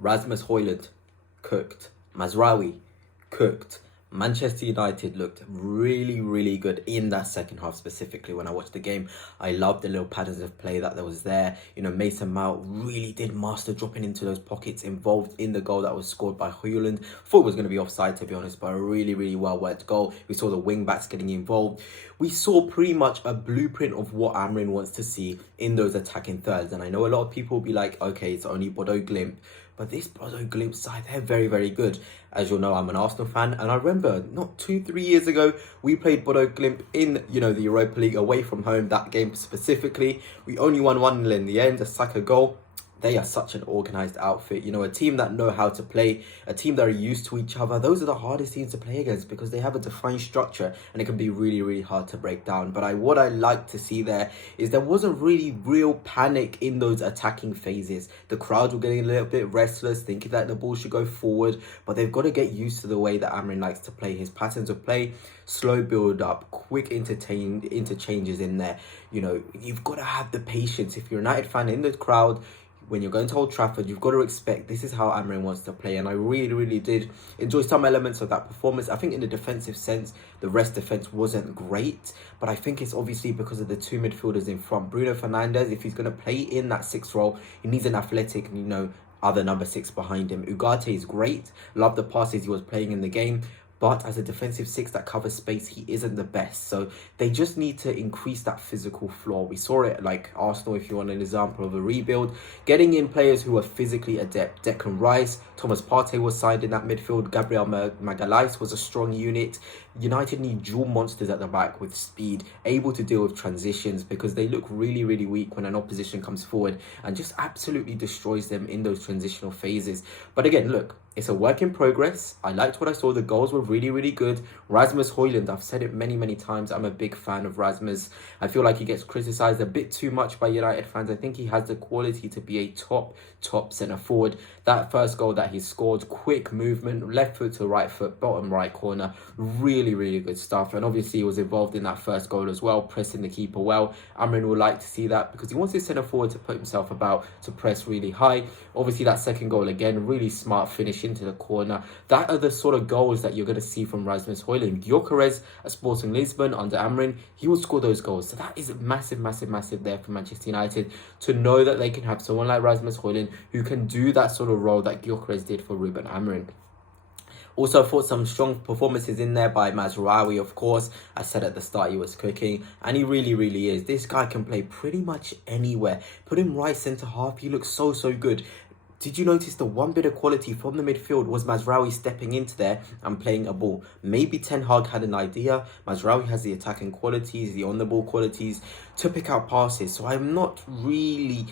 Rasmus Hojlund, cooked. Mazraoui, cooked. Manchester United looked really, really good in that second half, specifically when I watched the game. I loved the little patterns of play that was there. You know, Mason Mount really did master dropping into those pockets, involved in the goal that was scored by Hojlund. Thought it was going to be offside, to be honest, but a really, really well-worked goal. We saw the wing-backs getting involved. We saw pretty much a blueprint of what Amorim wants to see in those attacking thirds. And I know a lot of people will be like, okay, it's only Bodo Glimt. But this Bodo Glimt side, they're very, very good. As you'll know, I'm an Arsenal fan. And I remember not 2-3 years ago, we played Bodo Glimt in, the Europa League away from home. That game specifically, we only won 1-0 in the end, a Saka goal. They are such an organised outfit, a team that know how to play, a team that are used to each other. Those are the hardest teams to play against because they have a defined structure and it can be really, really hard to break down. But what I like to see there is there wasn't really real panic in those attacking phases. The crowd were getting a little bit restless, thinking that the ball should go forward, but they've got to get used to the way that Amorim likes to play. His patterns of play, slow build up, quick interchanges in there. You've got to have the patience. If you're a United fan in the crowd, when you're going to Old Trafford, you've got to expect this is how Amorim wants to play. And I really, really did enjoy some elements of that performance. I think in the defensive sense, the rest defense wasn't great. But I think it's obviously because of the two midfielders in front. Bruno Fernandes, if he's going to play in that sixth role, he needs an athletic, other number 6 behind him. Ugarte is great. Love the passes he was playing in the game. But as a defensive 6 that covers space, he isn't the best. So they just need to increase that physical floor. We saw it like Arsenal, if you want an example of a rebuild. Getting in players who are physically adept. Declan Rice, Thomas Partey was signed in that midfield. Gabriel Magalhaes was a strong unit. United need dual monsters at the back with speed, able to deal with transitions because they look really, really weak when an opposition comes forward and just absolutely destroys them in those transitional phases. But again, look, it's a work in progress. I liked what I saw. The goals were really, really good. Rasmus Hojlund, I've said it many, many times. I'm a big fan of Rasmus. I feel like he gets criticised a bit too much by United fans. I think he has the quality to be a top centre forward. That first goal that he scored, quick movement, left foot to right foot, bottom right corner. Really, really good stuff. And obviously he was involved in that first goal as well, pressing the keeper well. Amorim will like to see that because he wants his centre forward to put himself about, to press really high. Obviously that second goal, again, really smart finish into the corner. That are the sort of goals that you're going to see from Rasmus Hojlund. Gyökeres at Sporting Lisbon under Amorim, he will score those goals. So that is massive, massive, massive there for Manchester United to know that they can have someone like Rasmus Hojlund who can do that sort of role that Gyökeres did for Ruben Amorim. Also, I thought some strong performances in there by Mazraoui, of course. I said at the start he was cooking, and he really, really is. This guy can play pretty much anywhere. Put him right centre-half, he looks so, so good. Did you notice the one bit of quality from the midfield was Mazraoui stepping into there and playing a ball? Maybe Ten Hag had an idea. Mazraoui has the attacking qualities, the on-the-ball qualities to pick out passes. So I'm not really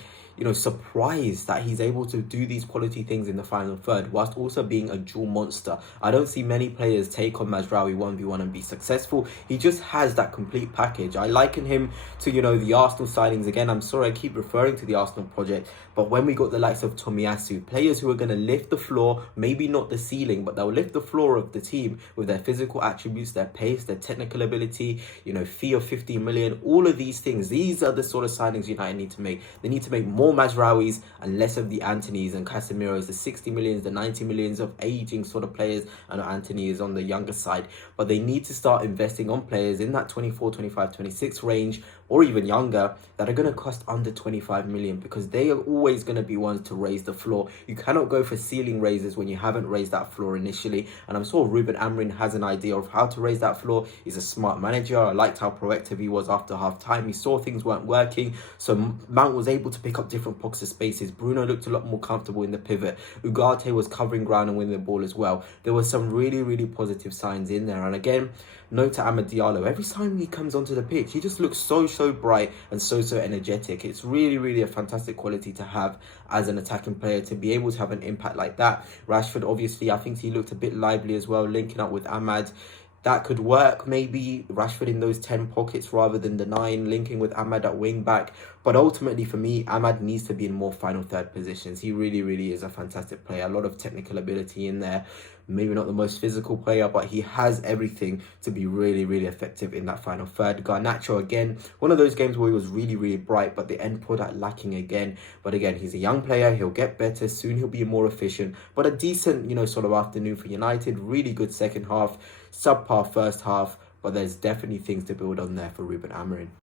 surprised that he's able to do these quality things in the final third whilst also being a dual monster. I don't see many players take on Mazraoui 1v1 and be successful. He just has that complete package. I liken him to, the Arsenal signings. Again, I'm sorry I keep referring to the Arsenal project, but when we got the likes of Tomiyasu, players who are going to lift the floor, maybe not the ceiling, but they'll lift the floor of the team with their physical attributes, their pace, their technical ability, fee of 15 million, all of these things. These are the sort of signings United need to make. They need to make more Mazraouis and less of the Antonys and Casemiros, the 60 millions, the 90 millions of aging sort of players. I know Antony is on the younger side, but they need to start investing on players in that 24, 25, 26 range or even younger that are going to cost under 25 million because they are always going to be ones to raise the floor. You cannot go for ceiling raises when you haven't raised that floor initially. And I'm sure Ruben Amorim has an idea of how to raise that floor. He's a smart manager. I liked how proactive he was after half time. He saw things weren't working. So Mount was able to pick up different pockets of spaces. Bruno looked a lot more comfortable in the pivot. Ugarte was covering ground and winning the ball as well. There were some really, really positive signs in there. And again, note to Amad Diallo, every time he comes onto the pitch, he just looks so bright and so energetic. It's really, really a fantastic quality to have as an attacking player, to be able to have an impact like that. Rashford, obviously, I think he looked a bit lively as well, linking up with Amad. That could work, maybe Rashford in those 10 pockets rather than the 9, linking with Amad at wing back. But ultimately, for me, Ahmad needs to be in more final third positions. He really, really is a fantastic player. A lot of technical ability in there. Maybe not the most physical player, but he has everything to be really, really effective in that final third. Garnacho, again, one of those games where he was really, really bright, but the end product lacking again. But again, he's a young player. He'll get better. Soon he'll be more efficient. But a decent, sort of afternoon for United. Really good second half. Subpar first half. But there's definitely things to build on there for Ruben Amorim.